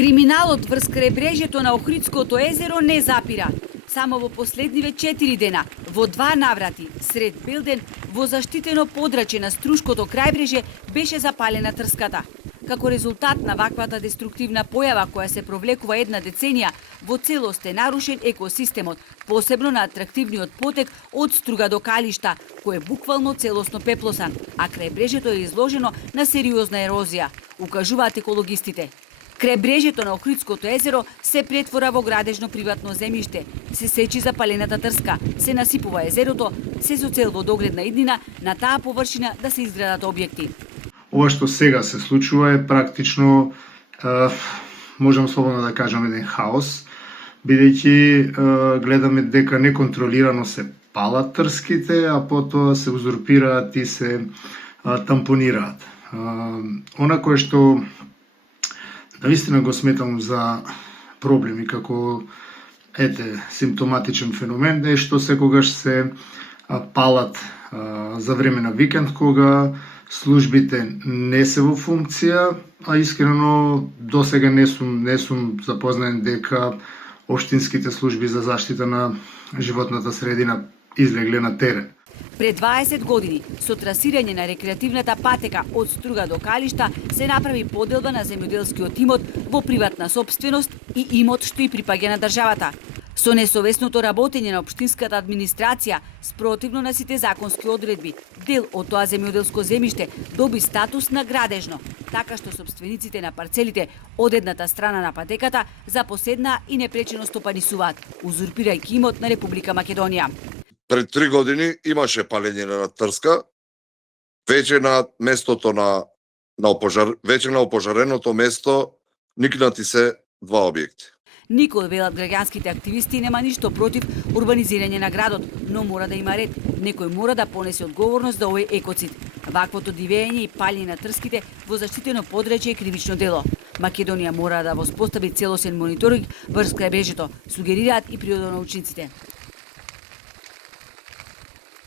Криминалот врз крайбрежјето на Охридското езеро не запира. Само во последниве 4 дена, во 2 наврати, сред Белден, во заштитено подрачје на Струшкото крајбрежје беше запалена трската. Како резултат на ваквата деструктивна појава која се провлекува една деценија, во целост е нарушен екосистемот, посебно на атрактивниот потек од Струга до Калишта, кој е буквално целосно пеплосан, а крајбрежјето е изложено на сериозна ерозија, укажуваат екологистите. Крајбрежјето на Охридското езеро се претвора во градежно приватно земјиште, се сечи запалената трска, се насипува езерото, се со цел во догледна иднина на таа површина да се изградат објекти. Ова што сега се случува е практично, можам слободно да кажам, еден хаос, бидејќи гледаме дека неконтролирано се палат трските, а потоа се узурпираат и се тампонираат. Она кое што навистина го сметам за проблеми како симптоматичен феномен е што секогаш се палат за време на викенд, кога службите не се во функција, а искрено досега не сум запознаен дека општинските служби за заштита на животната средина излегле на терен. Пред 20 години, со трасирање на рекреативната патека од Струга до Калишта, се направи поделба на земјоделскиот имот во приватна сопственост и имот што и припаѓа на државата. Со несовесното работење на општинската администрација, спротивно на сите законски одредби, дел од тоа земјоделско земјиште доби статус на градежно, така што сопствениците на парцелите од едната страна на патеката запоседнаа и непречено стопанисуваат, узурпирајќи имот на Република Македонија. Пред 3 години имаше палење на трска, веќе на местото веќе на опожареното место никнати се 2 објекти. Никој, велат граѓанските активисти, нема ништо против урбанизирање на градот, но мора да има ред. Некој мора да понесе одговорност за овој екоцид. Ваквото дивење и палење на трските во заштитено подрачје е кривично дело. Македонија мора да воспостави целосен мониторинг врз крајбрежјето, сугерираат и природонаучниците.